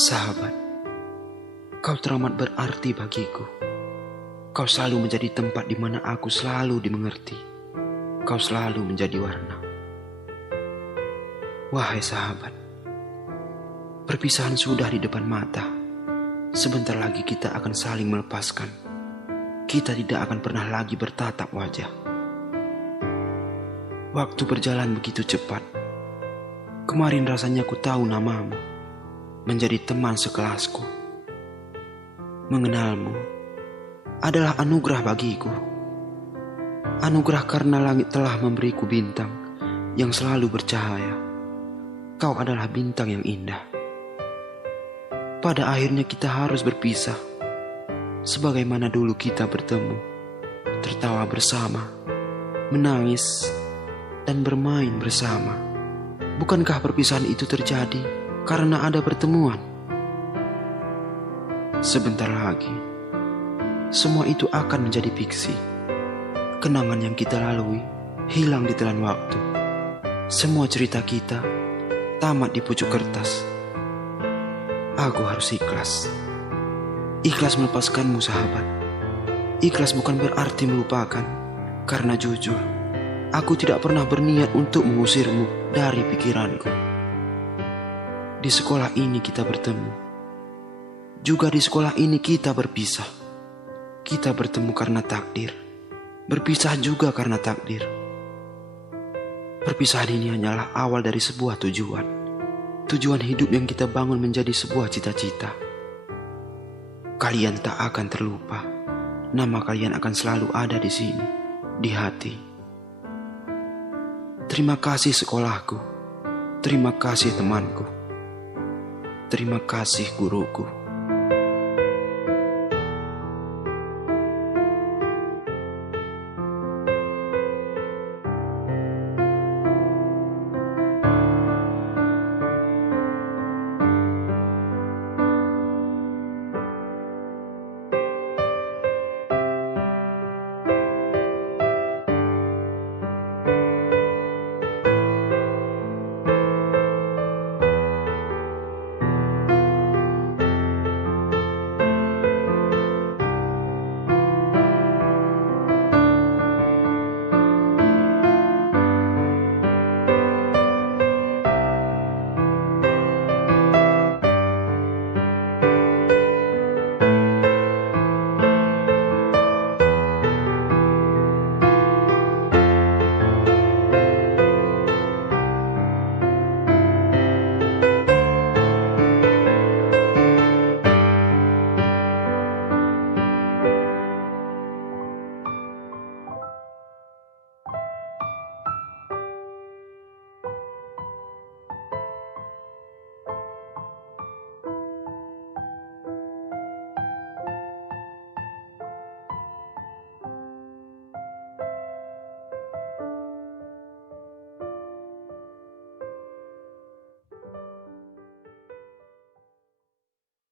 Sahabat, kau teramat berarti bagiku. Kau selalu menjadi tempat di mana aku selalu dimengerti. Kau selalu menjadi warna. Wahai sahabat, perpisahan sudah di depan mata. Sebentar lagi kita akan saling melepaskan. Kita tidak akan pernah lagi bertatap wajah. Waktu berjalan begitu cepat. Kemarin rasanya ku tahu namamu, menjadi teman sekelasku. Mengenalmu adalah anugerah bagiku. Anugerah karena langit telah memberiku bintang yang selalu bercahaya. Kau adalah bintang yang indah. Pada akhirnya kita harus berpisah. Sebagaimana dulu kita bertemu, tertawa bersama, menangis, dan bermain bersama. Bukankah perpisahan itu terjadi karena ada pertemuan? Sebentar lagi, semua itu akan menjadi fiksi. Kenangan yang kita lalui hilang di telan waktu. Semua cerita kita tamat di pucuk kertas. Aku harus ikhlas. Ikhlas melepaskanmu, sahabat. Ikhlas bukan berarti melupakan, karena jujur, aku tidak pernah berniat untuk mengusirmu dari pikiranku. Di sekolah ini kita bertemu. Juga di sekolah ini kita berpisah. Kita bertemu karena takdir. Berpisah juga karena takdir. Perpisahan ini hanyalah awal dari sebuah tujuan. Tujuan hidup yang kita bangun menjadi sebuah cita-cita. Kalian tak akan terlupa. Nama kalian akan selalu ada di sini, di hati. Terima kasih sekolahku. Terima kasih temanku. Terima kasih guruku.